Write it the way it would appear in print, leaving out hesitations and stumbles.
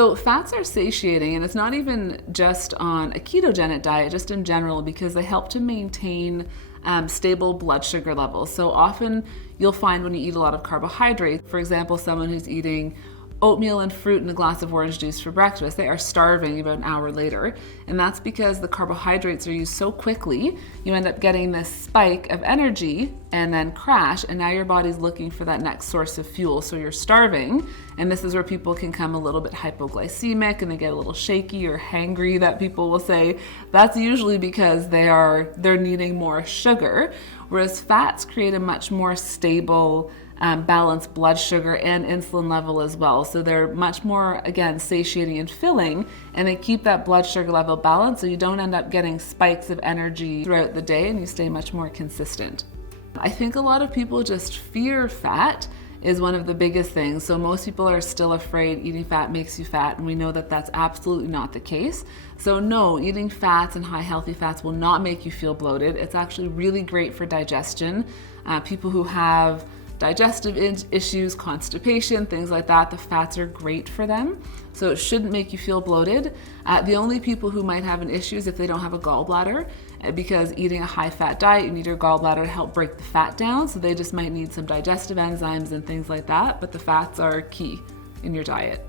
So fats are satiating, and it's not even just on a ketogenic diet, just in general, because they help to maintain stable blood sugar levels. So often you'll find when you eat a lot of carbohydrates, for example, someone who's eating oatmeal and fruit and a glass of orange juice for breakfast, they are starving about an hour later. And that's because the carbohydrates are used so quickly, you end up getting this spike of energy and then crash, and now your body's looking for that next source of fuel. So you're starving, and this is where people can come a little bit hypoglycemic and they get a little shaky or hangry, that people will say. That's usually because they're needing more sugar, whereas fats create a much more stable balanced blood sugar and insulin level as well. So they're much more, again, satiating and filling, and they keep that blood sugar level balanced so you don't end up getting spikes of energy throughout the day and you stay much more consistent. I think a lot of people just fear fat is one of the biggest things. So most people are still afraid eating fat makes you fat, and we know that that's absolutely not the case. So no, eating fats and high healthy fats will not make you feel bloated. It's actually really great for digestion. People who have digestive issues, constipation, things like that, the fats are great for them. So it shouldn't make you feel bloated. The only people who might have an issue is if they don't have a gallbladder, because eating a high fat diet, you need your gallbladder to help break the fat down. So they just might need some digestive enzymes and things like that, but the fats are key in your diet.